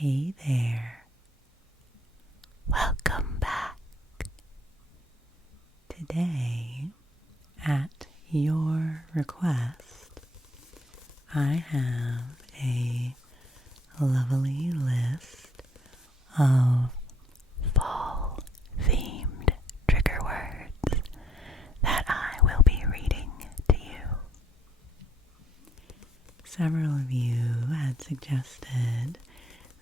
Hey there. Welcome back. Today, at your request, I have a lovely list of fall-themed trigger words that I will be reading to you. Several of you had suggested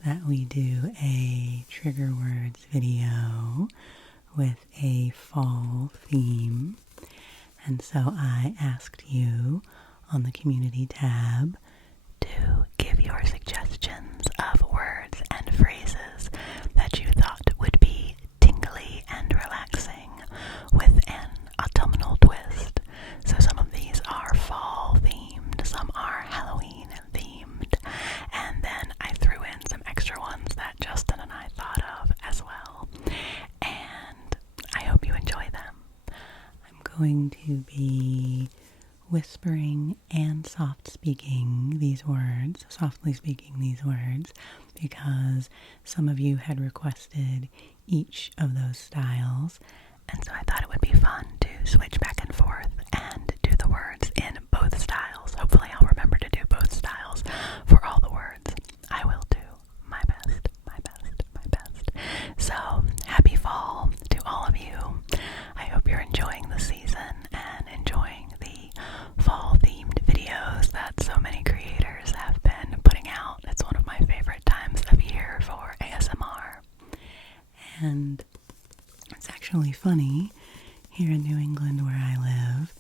that we do a trigger words video with a fall theme, and so I asked you on the community tab to give your suggestions of words and phrases that you thought would be tingly and relaxing with an autumnal twist. So some of these are fall themed, some are Halloween themed, and then I threw in some extra ones that Justin and I thought of as well, and I hope you enjoy them. I'm going to be whispering and softly speaking these words, because some of you had requested each of those styles, and so I thought it would be fun to switch back and forth and do the words in both styles. Hopefully I'll remember to do both styles for all the words. I will do my best, my best, my best. So, happy fall to all of you. I hope you're enjoying the season and enjoying the fall-themed videos that so many creators have been putting out. It's one of my favorite times of year for ASMR. And it's actually funny, here in New England where I live,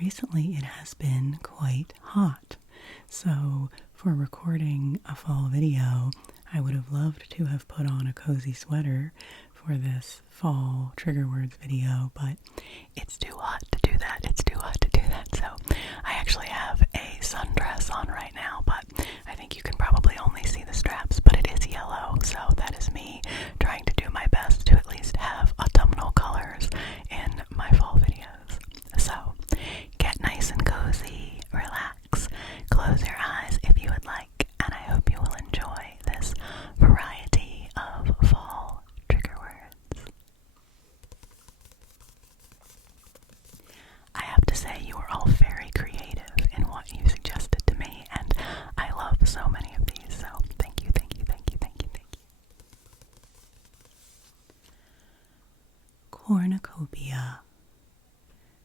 recently it has been quite hot. So for recording a fall video, I would have loved to have put on a cozy sweater for this fall trigger words video, but it's too hot to do that. So I actually have a sundress on right now, but I think you can probably only see the straps, but it is yellow, so that is me trying to do my best to at least have autumnal colors in my fall videos. So get nice and cozy, relax, close your eyes if you would like, and I hope you will enjoy this variety of fall trigger words. I have to say, you are all very creative in what you suggested to me, and I love so many of these, so thank you, thank you, thank you, thank you, thank you. Cornucopia,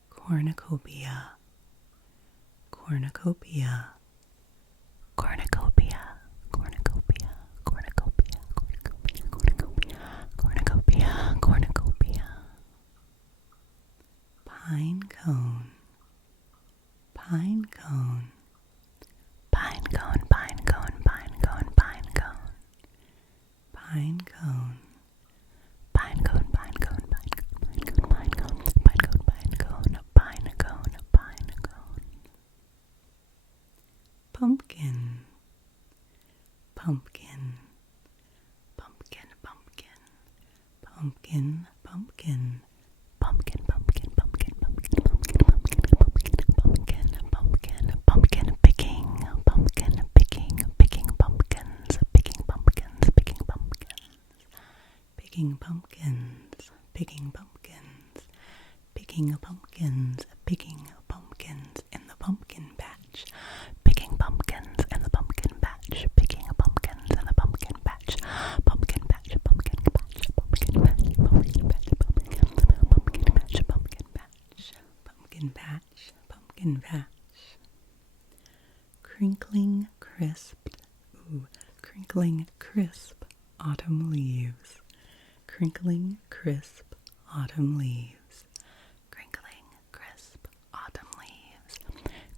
cornucopia, cornucopia, cornucopia, cornucopia, cornucopia, cornucopia, cornucopia, cornucopia. Pine cone, pine cone, pine cone, pine cone, pine cone, pine cone, pine cone, pine cone, pine cone, pine cone, pine cone, pine cone, pine cone, pine cone, pine cone. Pumpkin, pumpkin, pumpkin, pumpkin, pumpkin, pumpkin. Pumpkin, pumpkin, pumpkin, pumpkin, pumpkin, pumpkin, pumpkin, pumpkin, pumpkin, pumpkin picking, pumpkin picking, picking pumpkins, picking pumpkins, picking pumpkins, picking pumpkins, picking pumpkins, picking pumpkins, picking pumpkins in the pumpkin patch, picking pumpkins in the pumpkin patch, picking pumpkins in the pumpkin patch, pumpkin patch, pumpkin patch, pumpkin patch, pumpkin patch, pumpkin patch, pumpkin patch, pumpkin patch, pumpkin patch. Crinkling crisp, crinkling crisp autumn leaves, crinkling crisp autumn leaves, crinkling crisp autumn leaves,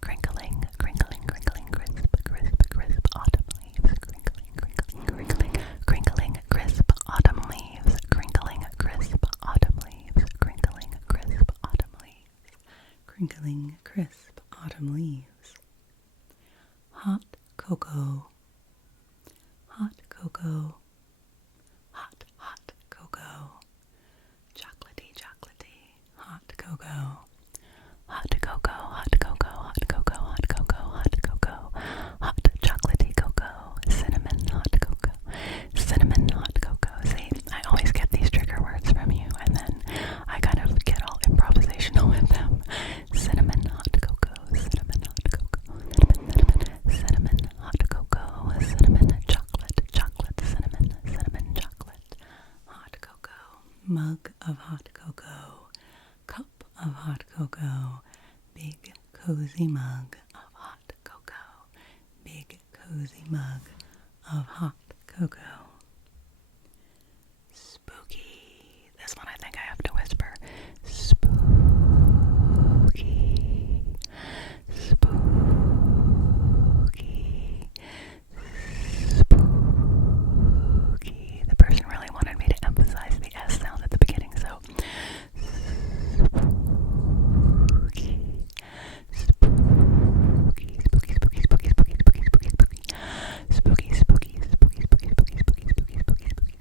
crinkling, crinkling, crinkling, crisp, crisp, crisp autumn leaves, crinkling, crinkling, crinkling, crinkling, crisp autumn leaves, crinkling, crisp autumn leaves, crinkling, crisp autumn leaves, crinkling, crisp autumn leaves. Hot cocoa, hot cocoa, hot, hot cocoa, chocolatey, chocolatey, hot cocoa, hot cocoa, hot cocoa, hot cocoa, hot cocoa, hot cocoa, hot chocolatey cocoa, cinnamon hot cocoa, mug of hot cocoa, cup of hot cocoa, big cozy mug of hot cocoa, big cozy mug of hot cocoa. Spooky. This one I think I have to whisper. Spooky. Spooky. Spooky. The person really wanted me to emphasize the S sound at the beginning, so spooky. Spooky. Spooky, spooky, spooky, spooky, spooky, spooky, spooky. Spooky, spooky, spooky, spooky, spooky, spooky, spooky, spooky,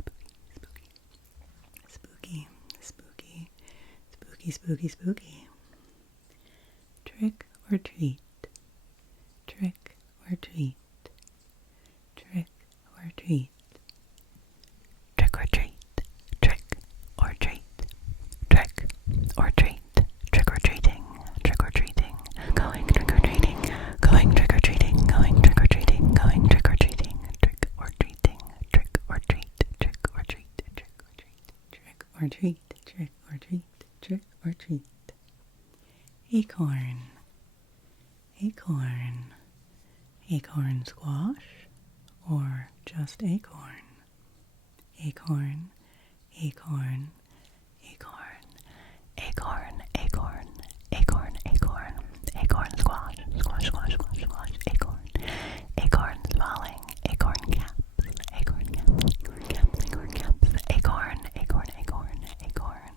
spooky. Spooky, spooky, spooky, spooky. Trick or treat, trick or treat, trick or treat, trick or treat, trick or treat, trick or treat, trick or treating, trick or treating, going trick or treating, going trick or treating, going trick or treating, going trick or treating, trick or treating, trick or treat, trick or treat, trick or treat, trick or treat, trick or treat, trick or treat. Acorn, acorn, acorn squash, or just acorn. Acorn, acorn, acorn, acorn, acorn, acorn, acorn, acorn squash, squash, squash, squash, squash, acorn, acorns falling, acorn caps, acorn caps, acorn caps, acorn caps, acorn, acorn, acorn, acorn.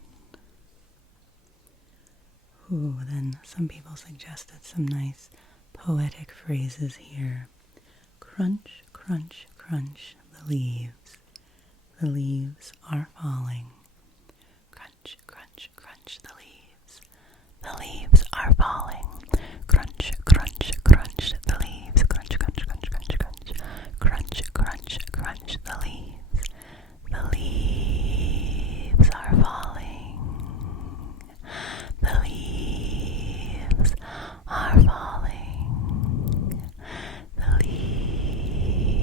Ooh, then some people suggested some nice poetic phrases here. Crunch, crunch, crunch the leaves. The leaves are falling. Crunch, crunch, crunch the leaves. The leaves are falling. Crunch, crunch, crunch the leaves. Crunch, crunch, crunch, crunch, crunch. Crunch, crunch, crunch the leaves. The leaves are falling. The leaves are falling. The leaves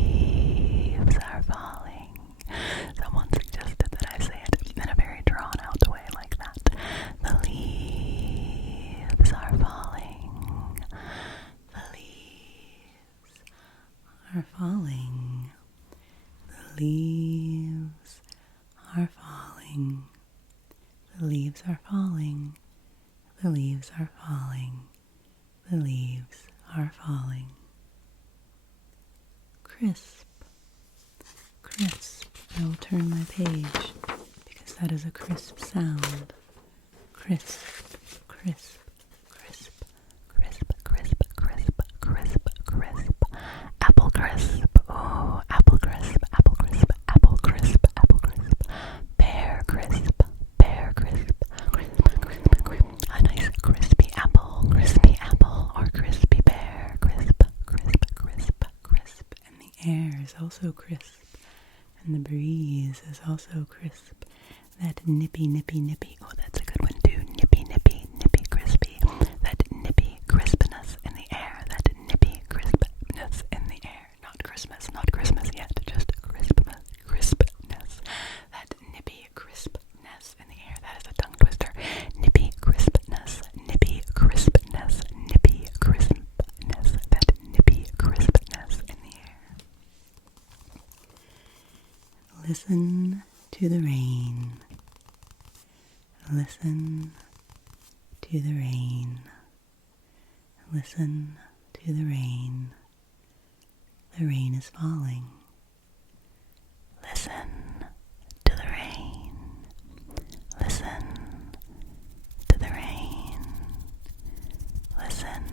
are falling. Someone suggested that I say it in a very drawn out way like that. The leaves are falling. The leaves are falling. The leaves are falling. The leaves are falling. The leaves are falling. The leaves are falling. Crisp, crisp. I will turn my page because that is a crisp sound. Crisp, crisp, crisp, crisp, crisp, crisp, crisp, crisp. Apple crisp. Oh, apple crisp, apple crisp, apple crisp, apple crisp. Pear crisp, pear crisp, crisp, crisp, crisp. A nice crispy apple, or crispy pear, crisp, crisp, crisp, crisp. And the air is also crisp. And the breeze is also crisp. That nippy, nippy, nippy. Oh, that's a good one too. Nippy, nippy, nippy, crispy. That nippy crispness in the air. That nippy crispness in the air. Not Christmas, not Christmas yet. Just crispness. That nippy crispness in the air. That is a tongue twister. Nippy crispness. Nippy crispness. Nippy crispness. That nippy crispness in the air. Listen to the rain. Listen to the rain. Listen to the rain. The rain is falling. Listen to the rain. Listen to the rain. Listen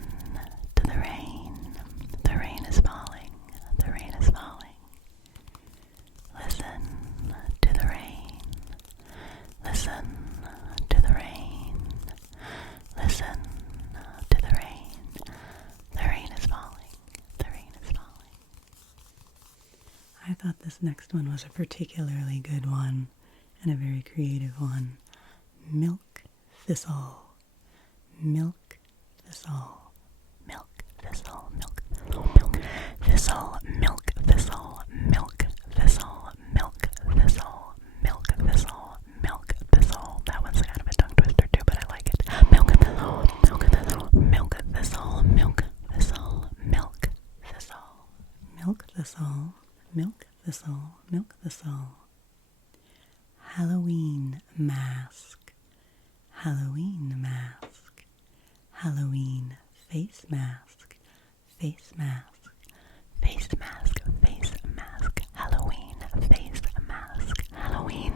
to the rain. The rain is falling. The rain is falling. Listen to the rain. Listen to the rain. Listen to the rain. The rain is falling. The rain is falling. I thought this next one was a particularly good one and a very creative one. Milk thistle. Milk thistle. Milk thistle. Milk thistle. Milk thistle. Milk thistle. Milk thistle. Milk thistle. Milk thistle. Milk thistle, milk thistle. Halloween mask, Halloween mask. Halloween face mask, face mask, face mask, face mask. Halloween face mask, Halloween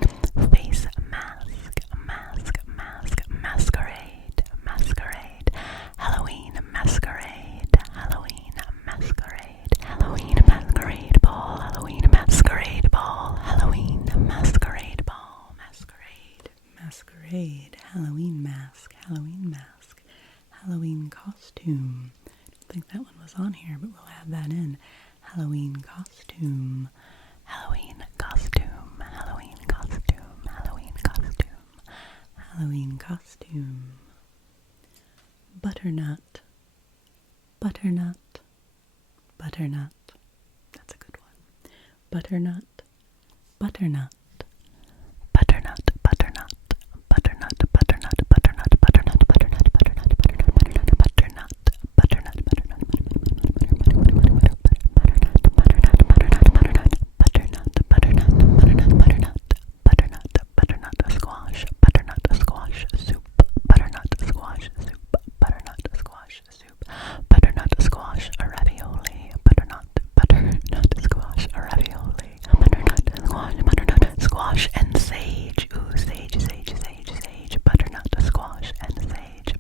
face mask, mask, mask, masquerade, masquerade. Halloween masquerade, Halloween masquerade, Halloween masquerade ball, Halloween masquerade ball, Halloween masquerade ball, masquerade, masquerade, Halloween mask, Halloween mask, Halloween costume. I don't think that one was on here, but we'll add that in. Halloween costume, Halloween costume, Halloween costume, Halloween costume, Halloween costume. Butternut, butternut, butternut. That's a good one. Butternut, butternut, butternut, butternut, butternut, butternut, butternut, butternut, butternut, butternut, butternut, butternut, butternut, butternut, butternut squash, butternut squash soup, butternut squash soup, butternut squash soup, butternut squash ravioli, butternut squash ravioli, butternut squash and sage. Ooh, sage, sage, sage, sage, butternut squash and sage,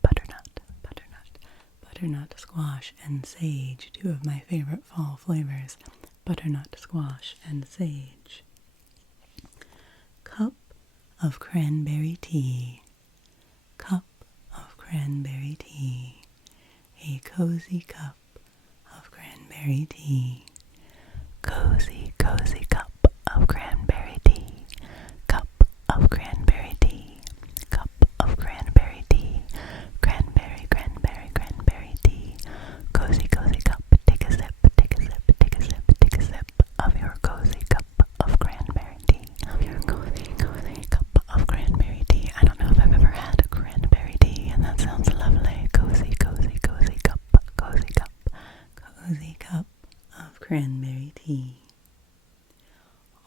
butternut squash and sage. Two of my favorite fall flavors, butternut squash and sage. Cup of cranberry tea, cup of cranberry tea, a cozy cup of cranberry tea, cozy, cozy cup of cranberry tea, cup of cranberry tea, cup of cranberry tea, cranberry, cranberry, cranberry tea, cozy, cozy cup. Take a sip, take a sip, take a sip, take a sip of your cozy cup of cranberry tea, of your cozy, cozy cup of cranberry tea. I don't know if I've ever had a cranberry tea, and that sounds lovely. Cozy, cozy, cozy cup, cozy cup, cozy cup of cranberry tea.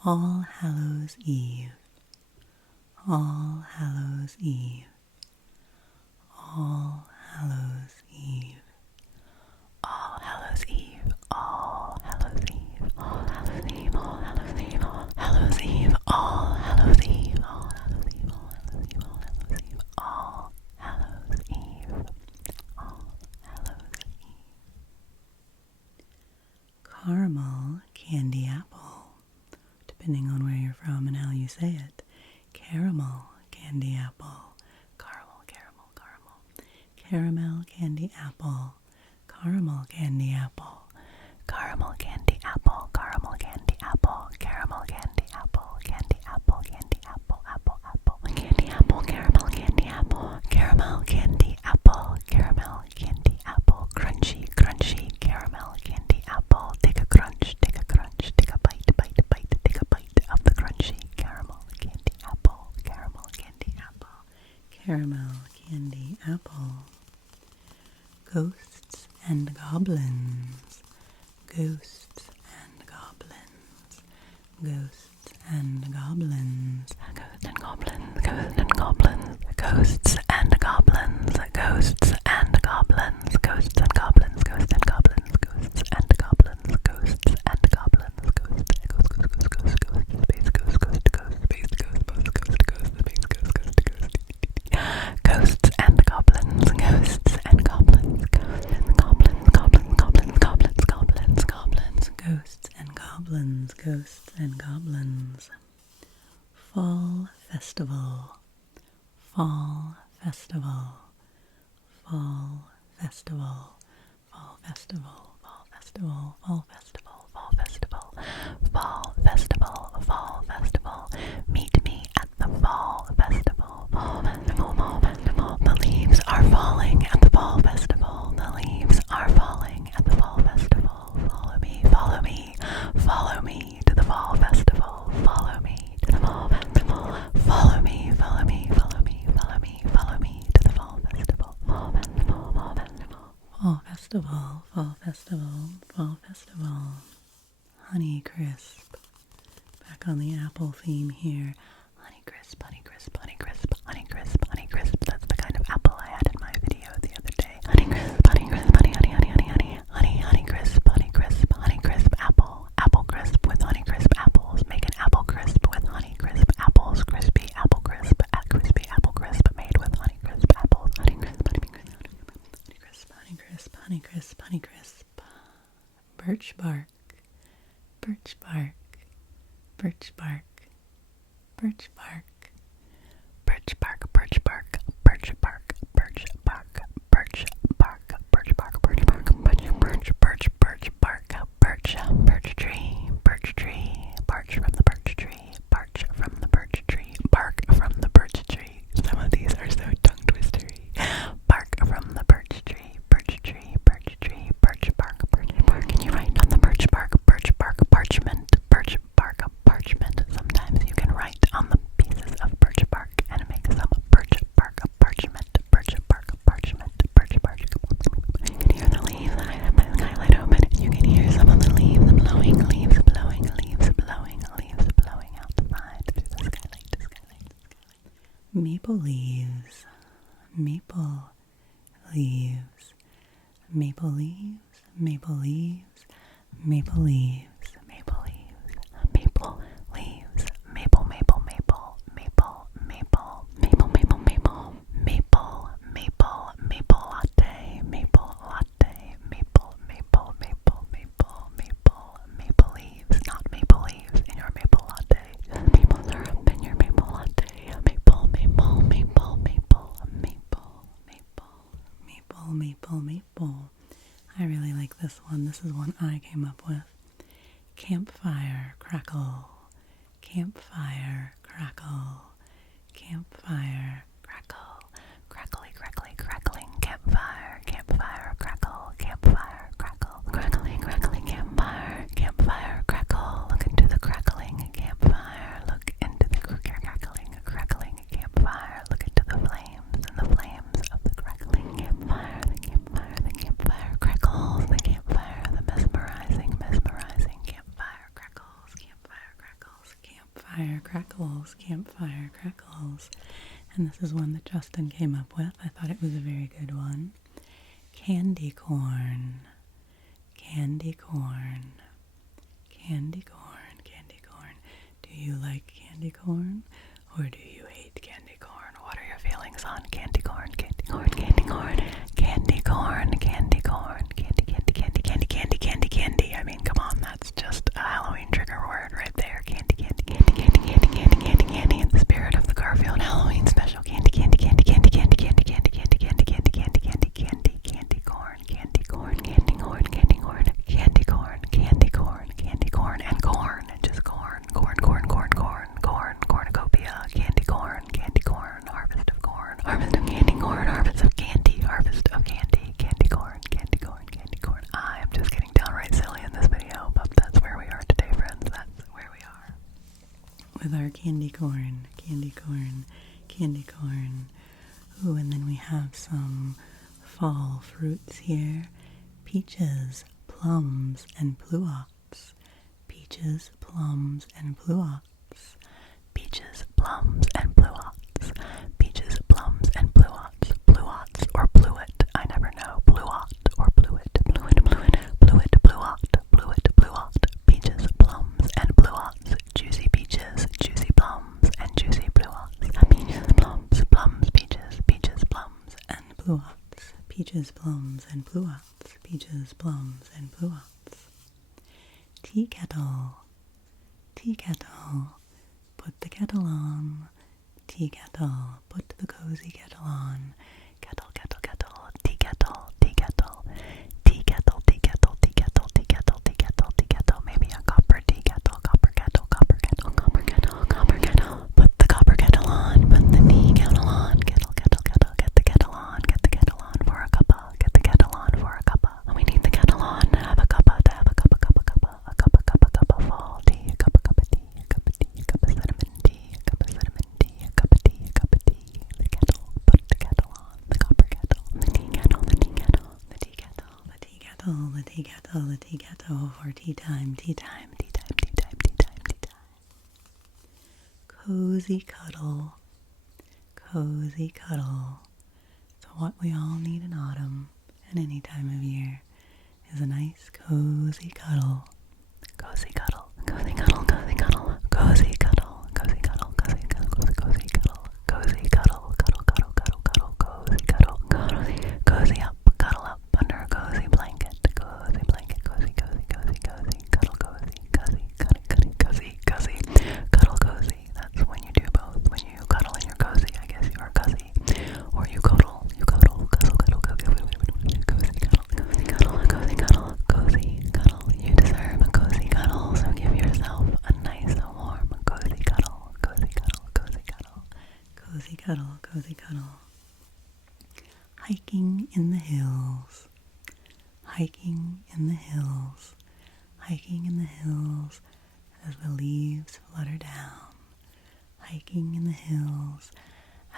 All Hallows Eve, All Hallows Eve, All Hallows Eve, All Hallows Eve, All Hallows Eve, All Hallows Eve, All Hallows Eve, All Hallows Eve, All Hallows Eve, All Hallows Eve, All Hallows Eve, All Hallows Eve, All Hallows Eve, All Hallows Eve. Caramel candy apple, depending on where you're from and how you say it. Caramel candy apple, caramel, caramel, caramel, caramel candy apple, caramel candy apple, caramel candy apple, caramel candy apple, caramel candy apple, candy apple, candy apple, apple, apple, candy apple, caramel candy apple, caramel candy apple, caramel candy apple, crunchy, crunchy, caramel candy apple. Take a crunch, take a crunch, take a bite, bite, bite, take a bite of the crunchy caramel candy apple, caramel candy apple, caramel candy apple. Ghosts and goblins, ghosts and goblins, ghosts and goblins, ghosts and goblins, ghosts and goblins, ghosts and goblins, ghosts and goblins, ghosts and goblins, ghosts and goblins, ghosts and goblins, ghosts and goblins, ghosts, ghost, space, ghost, space, space, ghosts and goblins, ghosts and goblins, ghosts and goblins, goblins, goblins, goblins, goblins, goblins, ghosts and goblins, ghosts and goblins. Fall festival, fall festival, fall festival, fall festival, fall festival, fall festival, fall festival, fall festival, fall festival. Meet me at the fall festival, fall festival, fall festival. The leaves are falling at the fall festival. The leaves are falling at the fall festival. Follow me, follow me, follow me to the fall festival. Follow me to the fall festival. Follow me, follow me, follow me, follow me, follow me to the fall festival. Fall festival, fall festival, fall festival, fall festival, fall festival. Honey crisp, back on the apple theme here. Honeycrisp, Honeycrisp, Honeycrisp, Honeycrisp, Honeycrisp. That's the kind of apple I had in my video the other day. Honeycrisp, Honeycrisp, Honeycrisp, Honeycrisp, Honeycrisp apple. Apple crisp with Honeycrisp apples. Make an apple crisp with Honeycrisp apples. Crispy apple crisp. Crispy apple crisp made with Honeycrisp apples. Honeycrisp, Honeycrisp, Honeycrisp, Honeycrisp. Birch bark, birch bark, birch bark, birch bark, birch bark, birch bark, birch bark, birch bark, birch bark, birch bark, birch bark, birch bark, birch tree, bark from the birch tree, bark from the birch tree, bark from the birch tree. Some of these are so tongue twistery. Bark from the birch tree, birch tree, birch tree, birch bark, and you write on the birch bark, parchment, birch bark, parchment. Sometimes you can write on the pieces of birch bark and make some birch bark, parchment, birch bark, parchment, birch bark. You can hear the leaves. I have my skylight open. You can hear some of the leaves blowing, leaves blowing, leaves blowing, leaves blowing outside through the skylight. Maple leaves, maple leaves, maple leaves, maple leaves, maple leaves, maple leaves, maple leaves, maple, maple, maple, maple, maple, maple, maple, maple, maple, maple, maple latte, maple latte, maple, maple, maple, maple, maple, maple leaves, not maple leaves in your maple latte, just maple syrup in your maple latte, maple, maple, maple, maple, maple, maple, maple, maple. I really like this one. This is one I came up with. Campfire crackle, campfire crackle, campfire crackle, crackly, crackly, crackling campfire, campfire crackle, campfire crackle, crackling, crackling campfire, campfire crackle. Look into the crackling campfire. Look into the crackling campfire. Look into the flames and the flames of the crackling campfire. The campfire crackles. The campfire, the mesmerizing campfire crackles. Campfire crackles. Campfire crackles. Campfire crackles. And this is one that Justin came up with. I thought it was a very good one. Candy corn. Candy corn. Candy corn. Candy corn. Do you like candy corn? Or do you hate candy corn? What are your feelings on candy corn? Candy corn, candy corn, candy corn, candy corn, candy, candy, candy, candy, candy, candy, candy. I mean, come on, that's just a Halloween trigger word right there. Candy, candy, candy, candy, candy, candy, candy, candy. In the spirit of the Garfield Halloween special, candy, candy, candy, candy, candy, candy, candy, candy, candy, candy, candy, candy, candy, candy corn, candy corn, candy corn, candy corn, candy corn, candy corn, candy corn, and corn, and just corn, corn, corn, corn, corn, corn, cornucopia, candy corn, harvest of corn, harvest of candy corn, harvest of candy, harvest of candy, candy corn, candy corn, candy corn. I am just getting downright silly in this video, but that's where we are today, friends. That's where we are. With our candy corn, candy corn, candy corn. Ooh, and then we have some fall fruits here. Peaches, plums, and pluots. Peaches, plums, and pluots. Peaches, plums, and pluots. Peaches, plums, and pluots. Pluots or pluet. I never know. Pluot or pluet. Pluet, pluet, pluet, pluot. Pluet, pluot. Peaches, plums, and pluots. Juicy peaches, juicy plums, and juicy pluots. Peaches, plums, plums, peaches, peaches, plums, and pluots. Peaches, plums, and pluots. Peaches, plums, and pluots. Tea kettle. Tea kettle. Put the kettle on. Tea kettle. Put the cozy kettle on. Kettle, kettle, kettle. Tea kettle. Tea kettle. Tea kettle. Tea kettle. Tea kettle. Tea kettle. Tea kettle. Tea kettle. Maybe a copper tea kettle. Copper kettle. Copper kettle. Copper kettle. Copper kettle. Put the copper kettle on. Put the tea kettle on. Kettle, kettle, kettle. Get the kettle on. Get the kettle on for a cuppa. Get the kettle on for a cuppa. And we need the kettle on to have a cuppa. To have a cuppa, cuppa, cuppa. A cuppa, cuppa, cuppa. Fall tea. A cuppa, cuppa tea. A cuppa tea. A cuppa cinnamon tea. A cuppa cinnamon tea. A cuppa tea. A cuppa tea. The kettle. Put the kettle on. The copper kettle. The tea kettle. The tea kettle. The tea kettle. The tea kettle. The tea kettle. The tea kettle for tea time. Tea time. Tea time. Tea time. Tea time. Tea time. cozy cuddle. Cozy cuddle. So what we all need in autumn and any time of year is a nice cozy cuddle. Cozy cuddle, cozy cuddle, cozy cuddle, cozy cuddle, cozy cuddle, cozy cuddle, cozy cuddle, cozy cuddle, cuddle, cuddle, cuddle, cuddle, cozy cuddle, cozy up, cuddle up under a cozy blanket, cozy blanket, cozy, cozy, cozy, cozy, cuddle cozy, cozy, cozy, cozy, cuddle cozy. That's when you do both. When you cuddle and you're cozy, I guess you are cozy, or you cuddle, cuddle, cuddle, cozy cuddle, cozy cuddle, cozy cuddle, cozy cuddle. You deserve a cozy cuddle, so give yourself a nice, warm, cozy cuddle, cozy cuddle, cozy cuddle, cozy cuddle, cozy cuddle. Hiking in the hills, hiking in the hills, hiking in the hills as the leaves flutter down, hiking in the hills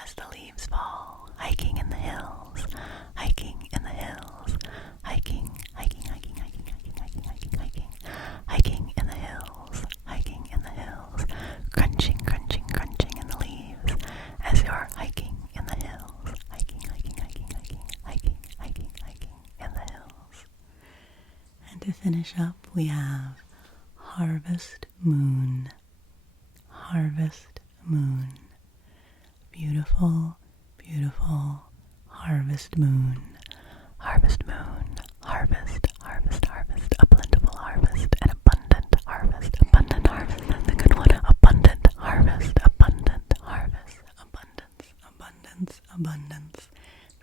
as the leaves fall, hiking in the hills, hiking in the hills, hiking, hiking, hiking, hiking, hiking, hiking, hiking, hiking, hiking in the hills, hiking in the hills, crunching, crunching, crunching in the leaves as you're hiking in the hills, hiking, hiking, hiking, hiking, hiking, hiking, hiking in the hills. And to finish up, we have Harvest Moon. Harvest Moon. Beautiful, beautiful harvest moon. Harvest moon. Harvest, harvest, harvest. A plentiful harvest. An abundant harvest. Abundant harvest. That's a good one. Abundant harvest. Abundant harvest. Abundance, abundance, abundance.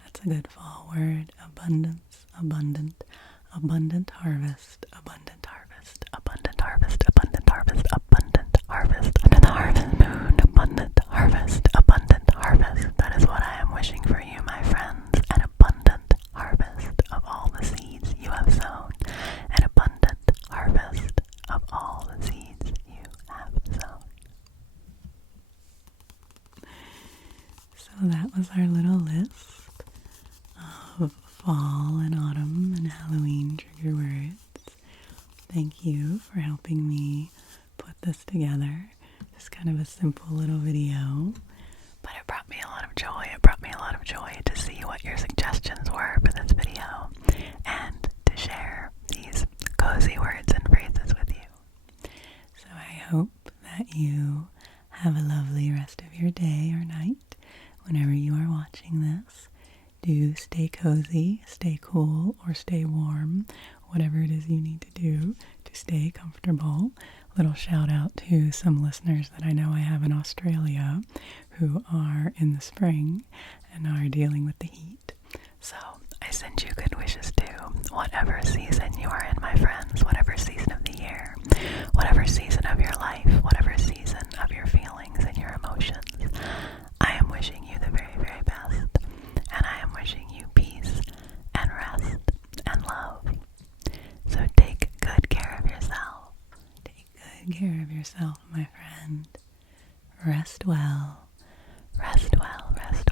That's a good fall word. Abundance, abundant. Abundant harvest. Abundant harvest. Abundant harvest. Abundant harvest. Abundant harvest. Under the harvest moon. Abundant harvest. Abundant harvest. That is what I am wishing for you, my friends. An abundant harvest of all the seeds you have sown. An abundant harvest of all the seeds you have sown. So that was our little list of fall and autumn and Halloween trigger words. Thank you for helping me put this together. Just kind of a simple little video, but it brought me a lot of joy. It brought me a lot of joy to see what your suggestions were for this video and to share these cozy words and phrases with you. So I hope that you have a lovely rest of your day or night whenever you are watching this. Do stay cozy, stay cool, or stay warm, whatever it is you need to do to stay comfortable. Little shout out to some listeners that I know I have in Australia who are in the spring and are dealing with the heat. So I send you good wishes too. Whatever season you are in, my friends, whatever season of the year, whatever season of your life, whatever season of your feelings and your emotions, I am wishing you the very, very best. And I am wishing you peace and rest and love. So take good care of yourself. Take good care of yourself, my friend. Rest well. Rest well. Rest